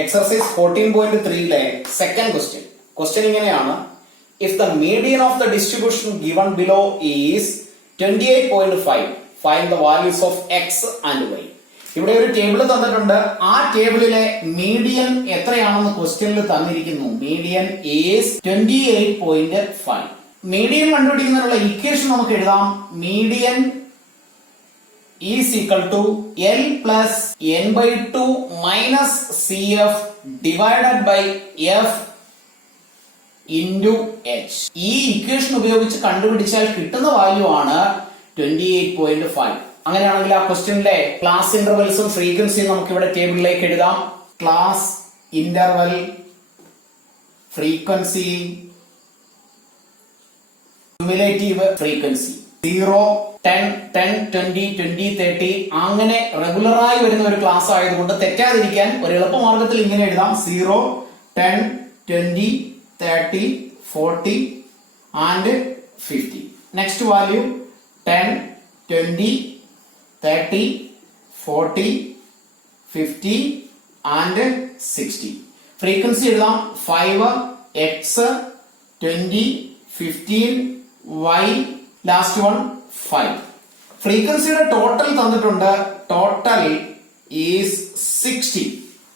Exercise 14.3 second question. Question ഇങ്ങനെയാണ്. If the median of the distribution given below is 28.5, find the values of x and y. ഇവിടെ ഒരു table തന്നിട്ടുണ്ട്. ആ ടേബിളിലെ median എത്രയാണെന്ന് ക്വസ്റ്റ്യനിൽ തന്നിരിക്കുന്നു. Median is 28.5. മീഡിയൻ കണ്ടുപിടിക്കുന്നതിനുള്ള ഇക്വേഷൻ നമുക്ക് എഴുതാം. Median is equal to L plus n by 2 minus CF divided by F into H. ഈ ഇക്വേഷൻ ഉപയോഗിച്ച് കണ്ടുപിടിച്ചാൽ കിട്ടുന്ന വാല്യൂ ആണ് 28.5. അങ്ങനെയാണെങ്കിൽ ആ ക്വസ്റ്റ്യനിലെ ക്ലാസ് ഇന്റർവെൽസും ഫ്രീക്വൻസിയും നമുക്ക് ഇവിടെ ടേബിളിലേക്ക് എഴുതാം. Class interval, frequency, cumulative frequency 0, 10, 10, 20, 20, 30 അങ്ങനെ റെഗുലറായി വരുന്ന ഒരു ക്ലാസ് ആയതുകൊണ്ട് തെറ്റാതിരിക്കാൻ ഒരു എളുപ്പമാർഗത്തിൽ ഇങ്ങനെ എഴുതാം. 0, 10, 20, 30, 40 and 50. Next value 10, 20, 30, 40, 50 and 60. Frequency എഴുതാം. 5, x, 20, 15, y, ലാസ്റ്റ് വൺ 5. ഫ്രീക്വൻസിയുടെ ടോട്ടൽ തന്നിട്ടുണ്ട്. Total is 60.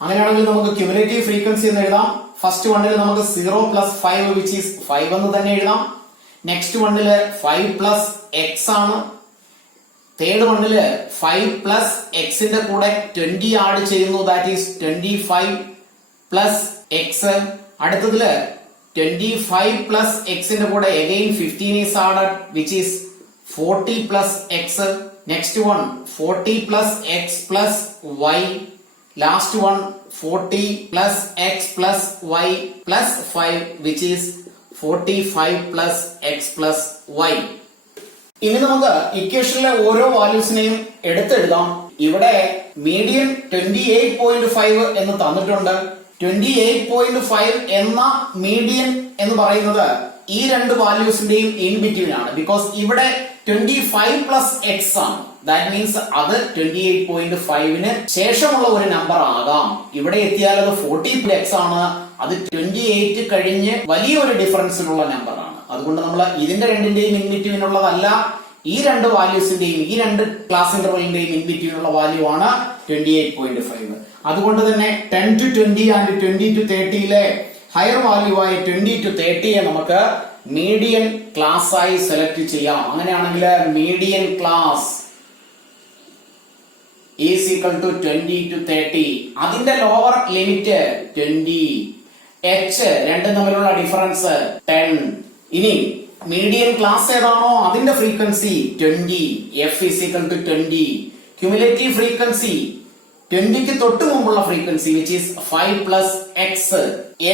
അങ്ങനെയാണെങ്കിൽ നമുക്ക് ക്യുമുലേറ്റീവ് ഫ്രീക്വൻസി എന്ന് എഴുതാം. ഫസ്റ്റ് വണ്ണിൽ നമുക്ക് 0 പ്ലസ് 5 വിച്ച് ഈസ് 5 എന്ന് തന്നെ എഴുതാം. നെക്സ്റ്റ് വണ്ണില് 5 പ്ലസ് എക്സ് ആണ്. തേർഡ് വണ്ണില് 5 പ്ലസ് എക്സിന്റെ കൂടെ 20 ആഡ് ചെയ്യുന്നു. That is 25 plus x. അടുത്തതില് 25 പ്ലസ് എക്സിന്റെ കൂടെ again 15 is added which is 40 plus x. Next one 40 plus x plus y. Last one 40 plus x plus y plus 5 which is 45 plus x plus y. ഇനി നമുക്ക് ഇക്വേഷനിലെ ഓരോ വാല്യൂസിനെയും എടുത്തെഴുതാം. ഇവിടെ median 28.5 എന്ന് തന്നിട്ടുണ്ട്. 28.5 എന്ന മീഡിയൻ എന്ന് പറയുന്നത് ഈ രണ്ട് വാല്യൂസിന്റെയും ഇൻ ബിറ്റ്വീൻ ആണ്. ബിക്കോസ് ഇവിടെ 25 പ്ലസ് എക്സ് ആണ്. ദാറ്റ് മീൻസ് അത് 28.5ന് ശേഷമുള്ള ഒരു നമ്പർ ആകാം. ഇവിടെ എത്തിയാൽ അത് 40 എക്സ് ആണ്. അത് 28 കഴിഞ്ഞ് വലിയൊരു ഡിഫറൻസിലുള്ള നമ്പർ ആണ്. അതുകൊണ്ട് നമ്മൾ ഇതിന്റെ രണ്ടിന്റെയും ഇൻ ബിറ്റ്വീൻ ഉള്ളതല്ല, ഈ രണ്ട് വാല്യൂസിന്റെയും ഈ രണ്ട് ക്ലാസ് ഇന്റർവെലിന്റെയും ഇൻ ബിറ്റ്വീൻ ഉള്ള വാല്യൂ ആണ് 28.5. അതുകൊണ്ട് തന്നെ 10 to 20 ആൻഡ് 20 to 30യിലെ ഹയർ വാല്യൂ ആയ 20 to 30യെ നമുക്ക് മീഡിയൻ ക്ലാസ് ആയി സെലക്ട് ചെയ്യാം. അങ്ങനെയാണെങ്കിൽ median class is equal to 20 to 30. അതിന്റെ ലോവർ ലിമിറ്റ് 20. എച്ച് രണ്ടും തമ്മിലുള്ള ഡിഫറൻസ് 10. ഇനി മീഡിയൻ ക്ലാസ് ഏതാണോ അതിന്റെ frequency 20. F is equal to 20. Cumulative frequency 20ക്ക് തൊട്ട് മുമ്പുള്ള frequency which is 5 plus x.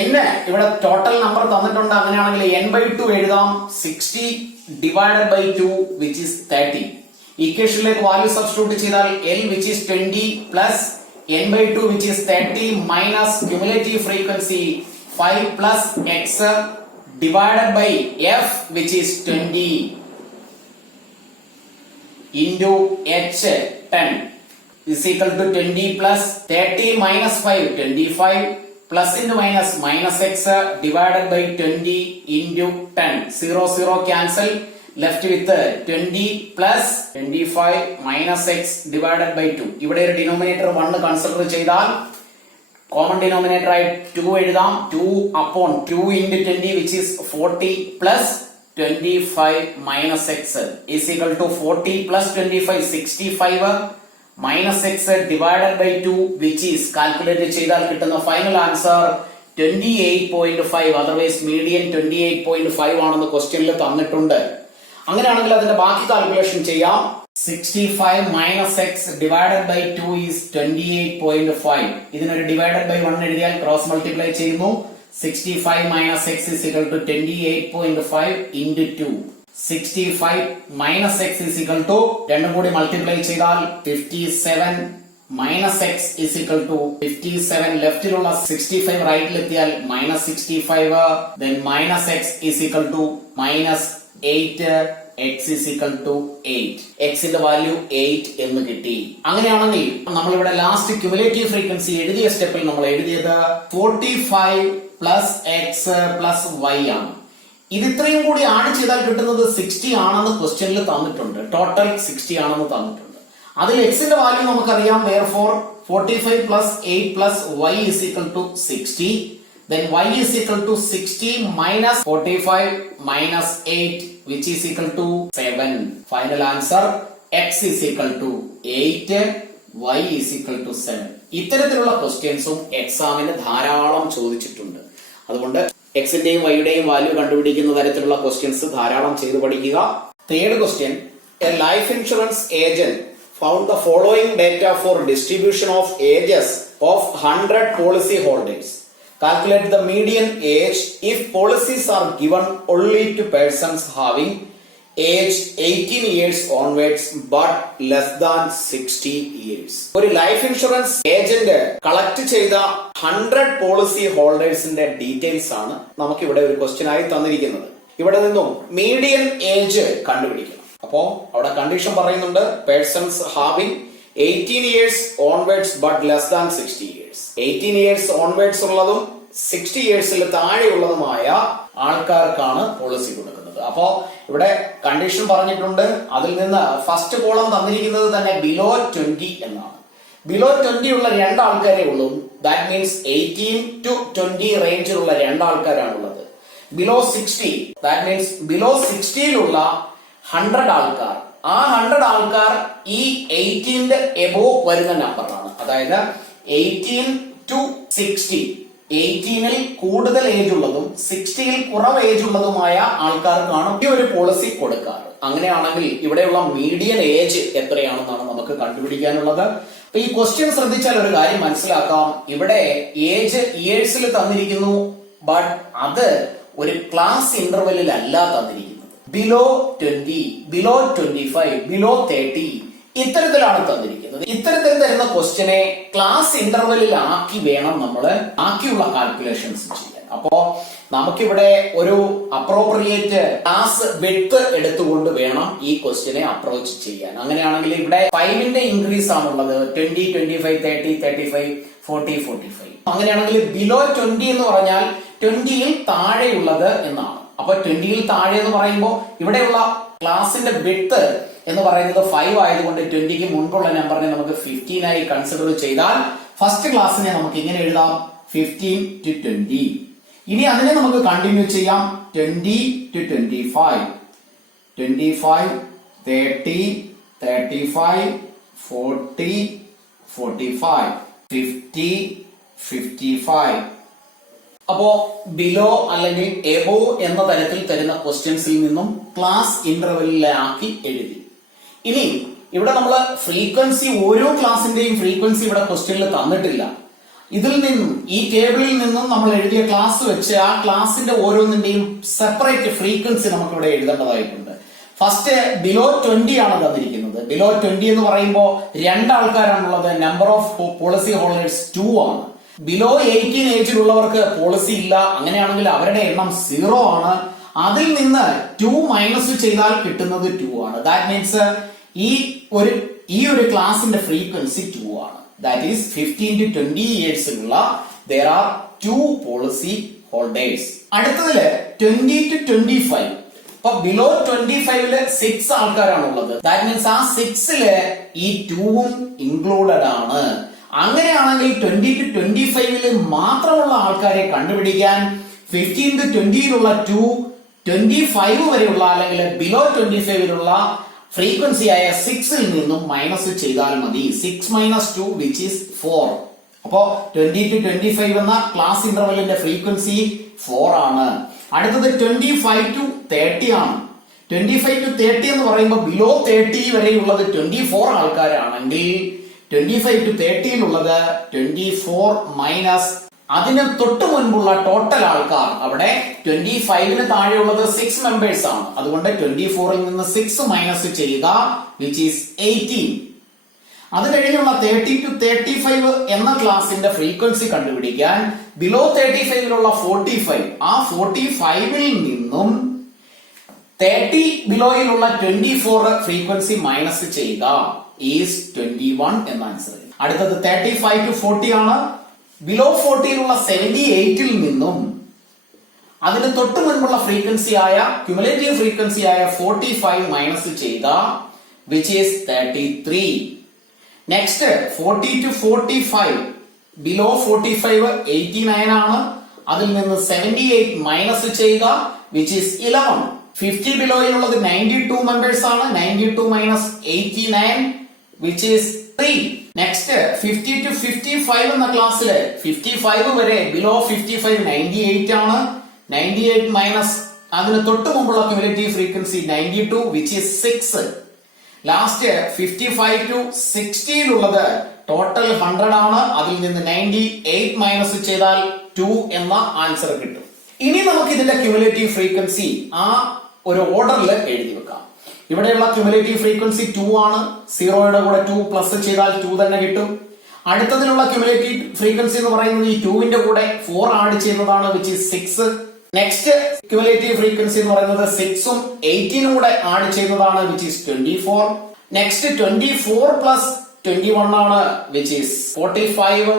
n ഇവിടെ ടോട്ടൽ നമ്പർ തന്നിട്ടുണ്ട്. അങ്ങനെയാണെങ്കിൽ n by 2 എഴുതാം. 60 ഡിവൈഡഡ് ബൈ 2 വിച്ച് ഈസ് 30. ഇക്വേഷനിലേക്ക് വാല്യൂ സബ്സ്റ്റിറ്റ്യൂട്ട് ചെയ്താൽ l which is 20 plus n by 2 which is 30 minus cumulative frequency 5 plus x divided by f which is 20 into h 10 is equal to 20 plus 30 minus 5 25 plus into minus minus x divided by 20 into 10. 0 0 cancel, left with 20 plus 25 minus x divided by 2. ഇവിടെ ഒരു denominator 1 consider ചെയ്താൽ common denominator ആയി 2 എഴുതാം. 2 upon 2 into 20 which is 40 plus 25 minus x is equal to 40 plus 25 65 minus x divided by 2 which is calculate ചെയ്താൽ കിട്ടുന്ന final answer 28.5. Otherwise median 28.5 ആണെന്ന് ക്വസ്റ്റ്യനിൽ തന്നിട്ടുണ്ട്. അങ്ങനെയാണെങ്കിൽ അതിന്റെ ബാക്കി കാൽക്കുലേഷൻ ചെയ്യാം. 65 minus x divided by 2 is 28.5. ഇതിനൊരു ഡിവൈഡഡ് ബൈ 1 എഴുതിയാൽ ക്രോസ് മൾട്ടിപ്ലൈ ചെയ്യുന്നു. 65 minus x is equal to 28.5 into 2. 65 minus x is equal to രണ്ടും കൂടി മൾട്ടിപ്ലൈ ചെയ്താൽ 57 minus x is equal to 57. ലെഫ്റ്റിലുള്ള 65 റൈറ്റിൽ എത്തിയാൽ minus 65. then minus x is equal to minus 8 x is equal to 8. x ന്റെ value 8 എന്ന് കിട്ടി. അങ്ങനെയാണെങ്കിൽ നമ്മൾ ഇവിടെ ലാസ്റ്റ് ക്യുമുലേറ്റീവ് ഫ്രീക്വൻസി എഴുതിയ സ്റ്റെപ്പിൽ നമ്മൾ എഴുതിയത് 45 പ്ലസ് എക്സ് പ്ലസ് വൈ ആണ്. ഇത് ഇത്രയും കൂടി ആഡ് ചെയ്താൽ കിട്ടുന്നത് 60 ആണെന്ന് ക്വസ്റ്റ്യനിൽ തന്നിട്ടുണ്ട്. ടോട്ടൽ 60 ആണെന്ന് തന്നിട്ടുണ്ട്. അതിൽ എക്സിന്റെ വാല്യൂ നമുക്കറിയാം. therefore 45 plus 8 plus y is equal to 60. Then y is equal to 60 minus 45 minus 8 which is equal to 7. Final answer x is equal to 8, y is equal to 7. ഇത്തരത്തിലുള്ള ക്വസ്റ്റ്യൻസും എക്സാമിന് ധാരാളം ചോദിച്ചിട്ടുണ്ട്. അതുകൊണ്ട് എക്സിന്റെയും വൈയുടെയും വാല്യൂ കണ്ടുപിടിക്കുന്ന തരത്തിലുള്ള ക്വസ്റ്റ്യൻസ് ധാരാളം ചെയ്ത് പഠിക്കുക. Third question, A life insurance agent found the following data for distribution of ages of 100 policy holders. Calculate the median age if policies are given only to persons having age 18 years onwards but less than 60 years. ഒരു life insurance agent collect ചെയ്ത 100 policy ഹോൾഡേഴ്സിന്റെ details ആണ് നമുക്ക് ഇവിടെ ഒരു question ആയി തന്നിരിക്കുന്നത്. ഇവിടെ നിന്നും മീഡിയൻ ഏജ് കണ്ടുപിടിക്കണം. അപ്പോ അവിടെ കണ്ടീഷൻ പറയുന്നുണ്ട് persons having 18 years onwards but less than 60 years. 18 years onwards ഉള്ളതും 60 ഇയേഴ്സിൽ താഴെയുള്ളതുമായ ആൾക്കാർക്കാണ് പോളിസി കൊടുക്കുന്നത്. അപ്പോ ഇവിടെ കണ്ടീഷൻ പറഞ്ഞിട്ടുണ്ട്. അതിൽ നിന്ന് ഫസ്റ്റ് കോളം തന്നിരിക്കുന്നത് തന്നെ ബിലോ 20 എന്നാണ്. ബിലോ 20 ഉള്ള രണ്ടാൾക്കാരേ ഉള്ളൂ. ദാറ്റ് മീൻസ് 18 to 20 റേഞ്ചിലുള്ള രണ്ടാൾക്കാരാണുള്ളത്. ബിലോ 60 ദാറ്റ് മീൻസ് ബിലോ 60യിലുള്ള 100 ആൾക്കാർ. ആ 100 ആൾക്കാർ ഈ 18ന്റെ എബോവ് വരുന്ന നമ്പറാണ്. അതായത് 18 to 60, 18ൽ കൂടുതൽ ഏജ് ഉള്ളതും 60ൽ കുറവ് ഏജ് ഉള്ളതുമായ ആൾക്കാർക്കാണ് ഈ ഒരു പോളിസി കൊടുക്കാറ്. അങ്ങനെയാണെങ്കിൽ ഇവിടെയുള്ള മീഡിയൻ ഏജ് എത്രയാണെന്നാണ് നമുക്ക് കണ്ടുപിടിക്കാനുള്ളത്. അപ്പൊ ഈ ക്വസ്റ്റ്യൻ ശ്രദ്ധിച്ചാൽ ഒരു കാര്യം മനസ്സിലാക്കാം. ഇവിടെ ഏജ് ഇയേഴ്സിൽ തന്നിരിക്കുന്നു, ബട്ട് അത് ഒരു ക്ലാസ് ഇന്റർവെല്ലിൽ അല്ല തന്നിരിക്കുന്നത്. ബിലോ 20, ബിലോ 25, ബിലോ 30 ഇത്തരത്തിലാണ് തന്നിരിക്കുന്നത്. ഇത്തരത്തിൽ തരുന്ന ക്വസ്റ്റ്യനെ ക്ലാസ് ഇന്റർവെല്ലിൽ ആക്കി വേണം നമ്മൾ ആക്കിയുള്ള കാൽക്കുലേഷൻസ് ചെയ്യാൻ. അപ്പോ നമുക്കിവിടെ ഒരു അപ്രോപ്രിയേറ്റ് ക്ലാസ് വിഡ്ത്ത് എടുത്തുകൊണ്ട് വേണം ഈ ക്വസ്റ്റ്യനെ അപ്രോച്ച് ചെയ്യാൻ. അങ്ങനെയാണെങ്കിൽ ഇവിടെ 5ന്റെ ഇൻക്രീസ് ആണുള്ളത്. 20, 25, 30, 35, 40, 45. അങ്ങനെയാണെങ്കിൽ ബിലോ 20 എന്ന് പറഞ്ഞാൽ 20യിൽ താഴെയുള്ളത് എന്നാണ്. അപ്പൊ 20യിൽ താഴെ എന്ന് പറയുമ്പോൾ ഇവിടെയുള്ള ക്ലാസിന്റെ വിഡ്ത്ത് എന്ന് പറയുന്നത് 5 ആയതുകൊണ്ട് 20ക്ക് മുൻപുള്ള നമ്പറിനെ നമുക്ക് 15 ആയി കൺസിഡർ ചെയ്താൽ ഫസ്റ്റ് ക്ലാസ്സിനെ നമുക്ക് ഇങ്ങനെ എഴുതാം 15 to 20. ഇനി അതിനെ നമുക്ക് കണ്ടിന്യൂ ചെയ്യാം 20 to 25, 25, 30, 35, 40, 45, 50, 55. അപ്പോ ബിലോ അല്ലെങ്കിൽ എബോ എന്ന തരത്തിൽ തരുന്ന ക്വസ്റ്റ്യൻസിൽ നിന്നും ക്ലാസ് ഇന്റർവെല്ലിലാക്കി എഴുതി. ഇനി ഇവിടെ നമ്മൾ ഫ്രീക്വൻസി, ഓരോ ക്ലാസിന്റെയും ഫ്രീക്വൻസി ഇവിടെ ക്വസ്റ്റ്യനിൽ തന്നിട്ടില്ല. ഇതിൽ നിന്നും ഈ ടേബിളിൽ നിന്നും നമ്മൾ എഴുതിയ ക്ലാസ് വെച്ച് ആ ക്ലാസിന്റെ ഓരോന്നിന്റെയും സെപ്പറേറ്റ് ഫ്രീക്വൻസി നമുക്ക് ഇവിടെ എഴുതേണ്ടതായിട്ടുണ്ട്. ഫസ്റ്റ് ബിലോ 20 ആണ് തന്നിരിക്കുന്നത്. ബിലോ 20 എന്ന് പറയുമ്പോൾ രണ്ടാൾക്കാരാണുള്ളത്. നമ്പർ ഓഫ് പോളിസി ഹോൾഡേഴ്സ് 2 ആണ്. ബിലോ 18 ഏജിലുള്ളവർക്ക് പോളിസി ഇല്ല. അങ്ങനെയാണെങ്കിൽ അവരുടെ എണ്ണം 0 ആണ്. അതിൽ നിന്ന് 2 മൈനസ് ചെയ്താൽ കിട്ടുന്നത് 2 ആണ്. ദാറ്റ് മീൻസ് ഈ ഒരു ക്ലാസിന്റെ ഫ്രീക്വൻസി 2 ആണ്. ദാറ്റ് ഈസ് 15 to 20 ഇയേഴ്സിലുള്ള there are 2 പോളിസി ഹോൾഡേഴ്സ്. അടുത്തതില് 20 to 25. അപ്പൊ ബിലോ 25ല് 6 ആൾക്കാരാണുള്ളത്. ദാറ്റ് മീൻസ് ആ 6ല് ഈ 2ഉം ഇൻക്ലൂഡഡ് ആണ്. അങ്ങനെയാണെങ്കിൽ 20 to 25ല് മാത്രമുള്ള ആൾക്കാരെ കണ്ടുപിടിക്കാൻ 15 to 20യിലുള്ള 2, 25 വരെയുള്ള അല്ലെങ്കിൽ ബിലോ 25ലുള്ള ഫ്രീക്വൻസി ആയ 6ൽ നിന്നും മൈനസ് ചെയ്താൽ മതി. 6 minus 2 which is 4. അപ്പോ 20 to 25 എന്ന ക്ലാസ് ഇന്റർവെല്ലിന്റെ ഫ്രീക്വൻസി 4 ആണ്. അടുത്തത് 25 to 30 ആണ്. 25 to 30 എന്ന് പറയുമ്പോൾ ബിലോ 30 വരെയുള്ളത് 24 ആൾക്കാരാണെങ്കിൽ 25 to 30യിലുള്ളത് 24 മൈനസ് അതിന് തൊട്ട് മുൻപുള്ള ടോട്ടൽ ആൾക്കാർ. അവിടെ 25ന് താഴെയുള്ളത് 6 മെമ്പേഴ്സ് ആണ്. അതുകൊണ്ട് 24ൽ നിന്ന് 6 മൈനസ് ചെയ്യുക വിച്ച് ഈസ് 18. അത് കഴിഞ്ഞുള്ള 30 to 35 എന്ന ക്ലാസിന്റെ ഫ്രീക്വൻസി കണ്ടുപിടിക്കാൻ ബിലോ 35ലുള്ള 45, ആ 45ൽ നിന്നും 30 ബിലോയിലുള്ള 24 ഫ്രീക്വൻസി മൈനസ് ചെയ്യുക ഈസ് 21 എന്ന ആൻസർ. അടുത്തത് 35 to 40 ആണ്. ബിലോ 40 78 നിന്നും അതിന് തൊട്ട് മുൻപുള്ള ഫ്രീക്വൻസി ആയ ക്യുമുലേറ്റീവ് ഫ്രീക്വൻസി ആയ 45 മൈനസ് ചെയ്യുക which is 33. Next 40 to 45 below 45 89 ആണ്. അതിൽ നിന്ന് 78 മൈനസ് ചെയ്യുക വിച്ച് ഈസ് 11. 50 ബിലോയിലുള്ളത് 92 മെമ്പേഴ്സ് ആണ്. 92 minus 89 which is 3. Next 50 to 55 എന്ന ക്ലാസ്സിൽ 55 വരെ ബിലോ 55 98 ആണ്. 98 മൈനസ് അതിന് തൊട്ട് മുമ്പുള്ള cumulative frequency 92 which is 6. Last 55 to 60 total 100 ആണ്. അതിൽ നിന്ന് 98 മൈനസ് ചെയ്താൽ 2 എന്ന ആൻസർ കിട്ടും. ഇനി നമുക്ക് ഇതിന്റെ ക്യുമുലേറ്റീവ് ഫ്രീക്വൻസി ആ ഒരു ഓർഡറിൽ എഴുതി വെക്കാം. ഇവിടെയുള്ള ക്യുമുലേറ്റീവ് ഫ്രീക്വൻസി 2 ആണ്. 0യുടെ കൂടെ 2 പ്ലസ് ചെയ്താൽ 2 തന്നെ കിട്ടും. അടുത്തതിനുള്ള ക്യുമുലേറ്റീവ് ഫ്രീക്വൻസി എന്ന് പറയുന്നത് ഈ 2ന്റെ കൂടെ 4 ആഡ് ചെയ്യുന്നതാണ് which is 6. Next cumulative frequency എന്ന് പറയുന്നത് 6ഉം 18ഉം കൂടെ ആഡ് ചെയ്യുന്നതാണ് വിച്ച് ഈസ് 24. നെക്സ്റ്റ് 24 പ്ലസ് 21 ആണ് വിച്ച് ഈസ് 45.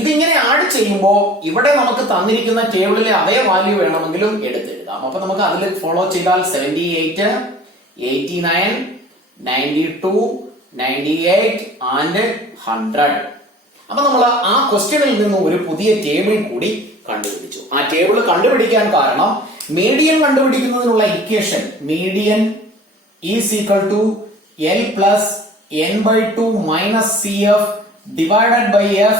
ഇതിങ്ങനെ ആഡ് ചെയ്യുമ്പോൾ ഇവിടെ നമുക്ക് തന്നിരിക്കുന്ന ടേബിളിലെ അതേ വാല്യൂ വേണമെങ്കിലും എടുത്തെഴുതാം. അപ്പൊ നമുക്ക് അതിൽ ഫോളോ ചെയ്താൽ 78, 89, 92, 98 ആൻഡ് 100. അപ്പൊ നമ്മൾ ആ ക്വസ്റ്റ്യനിൽ നിന്ന് ഒരു പുതിയ ടേബിൾ കൂടി കണ്ടുപിടിച്ചു. ആ ടേബിൾ കണ്ടുപിടിക്കാൻ കാരണം മീഡിയൻ കണ്ടുപിടിക്കുന്നതിനുള്ള equation median is equal to L plus n/2 minus CF divided by F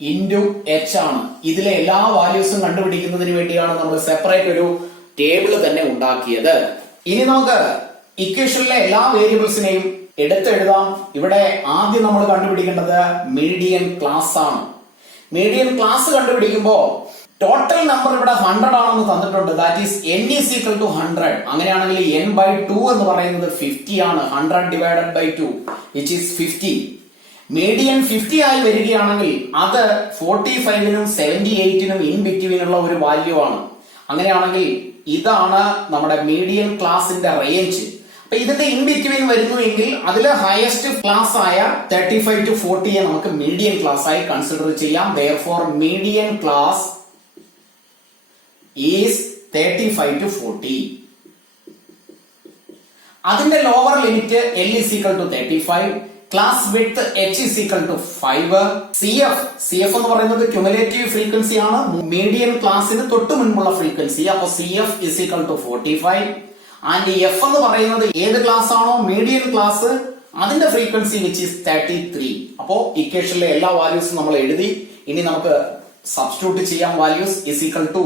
into H ആണ്. ഇതിലെ എല്ലാ വാല്യൂസും കണ്ടുപിടിക്കുന്നതിന് വേണ്ടിയാണ് നമ്മൾ സെപ്പറേറ്റ് ഒരു ടേബിൾ തന്നെ ഉണ്ടാക്കിയത്. ഇനി നമുക്ക് ഇക്വേഷനിലെ എല്ലാ വേരിയബിൾസിനെയും എടുത്തെഴുതാം. ഇവിടെ ആദ്യം നമ്മൾ കണ്ടുപിടിക്കേണ്ടത് മീഡിയൻ ക്ലാസ് ആണ്. മീഡിയൻ ക്ലാസ് കണ്ടുപിടിക്കുമ്പോൾ ടോട്ടൽ നമ്പർ ഇവിടെ 100 ആണെന്ന് തന്നിട്ടുണ്ട്. That is n is equal to 100. അങ്ങനെയാണെങ്കിൽ n/2 എന്ന് പറയുന്നത് 50 ആണ്. 100 divided by 2 which is 50. Median 50 ആയി വരികയാണെങ്കിൽ അത് 45നും 78നും ഇൻ ബിറ്റ്വീനുള്ള ഒരു വാല്യൂ ആണ്. അങ്ങനെയാണെങ്കിൽ ഇതാണ് നമ്മുടെ മീഡിയൻ ക്ലാസിന്റെ റേഞ്ച്. അപ്പൊ ഇതിന്റെ ഇൻ ബിറ്റ്വീൻ വരുന്നു എങ്കിൽ അതിലെ ഹയസ്റ്റ് ക്ലാസ് ആയ 35 to 40 നമുക്ക് മീഡിയൻ ക്ലാസ് ആയി കൺസിഡർ ചെയ്യാം. therefore median class is 35 to 40. അതിന്റെ lower limit L is equal to 35. Class width H is equal to 5. CF എന്ന് പറയുന്നത് ക്യുമുലേറ്റീവ് ഫ്രീക്വൻസി ആണ്. മീഡിയൻ ക്ലാസ്സിന് തൊട്ട് മുൻപുള്ള ഫ്രീക്വൻസി. അപ്പൊ CF is equal to 45. And F എന്ന് പറയുന്നത് ഏത് ക്ലാസ് ആണോ മീഡിയൻ ക്ലാസ് അതിന്റെ ഫ്രീക്വൻസി വിച്ച് ഈസ് 33. അപ്പോ ഇക്വേഷനിലെ എല്ലാ വാല്യൂസും നമ്മൾ എഴുതി. ഇനി നമുക്ക് സബ്സ്റ്റിറ്റ്യൂട്ട് ചെയ്യാം. Values is equal to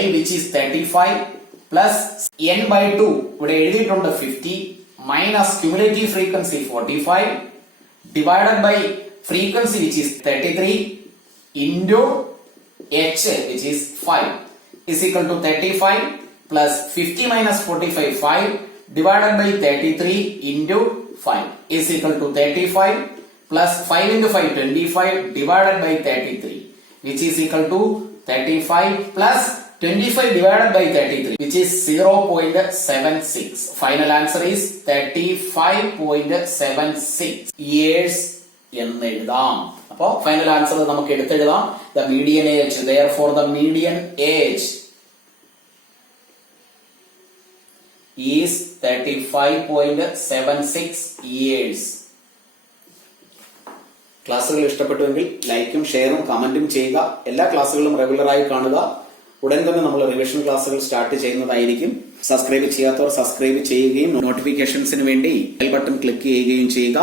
L which is 35 plus n/2 ഇവിടെ എഴുതിയിട്ടുണ്ട് 50 minus cumulative frequency 45 divided by frequency which is 33 into H which is 5 is equal to 35 plus 50 minus 45 5 divided by 33 into 5 is equal to 35 plus 5 into 5 25 divided by 33 which is equal to 35 plus 25 divided by 33 which is 0.76. Final answer is 35.76 years എന്ന് എഴുതാം. അപ്പോ final answer നമുക്ക് എടുത്തെഴുതാം. The median age, therefore the median age is 35.76 years. ക്ലാസ്സുകൾ ഇഷ്ടപ്പെട്ടുവെങ്കിൽ ലൈക്കും ഷെയറും കമന്റും ചെയ്യുക. എല്ലാ ക്ലാസ്സുകളും റെഗുലറായി കാണുക. ഉടൻ തന്നെ നമ്മൾ റിവിഷൻ ക്ലാസ്സുകൾ സ്റ്റാർട്ട് ചെയ്യുന്നതായിരിക്കും. സബ്സ്ക്രൈബ് ചെയ്യാത്തവർ സബ്സ്ക്രൈബ് ചെയ്യുകയും നോട്ടിഫിക്കേഷൻസിന് വേണ്ടി ബെൽ ബട്ടൺ ക്ലിക്ക് ചെയ്യുകയും ചെയ്യുക.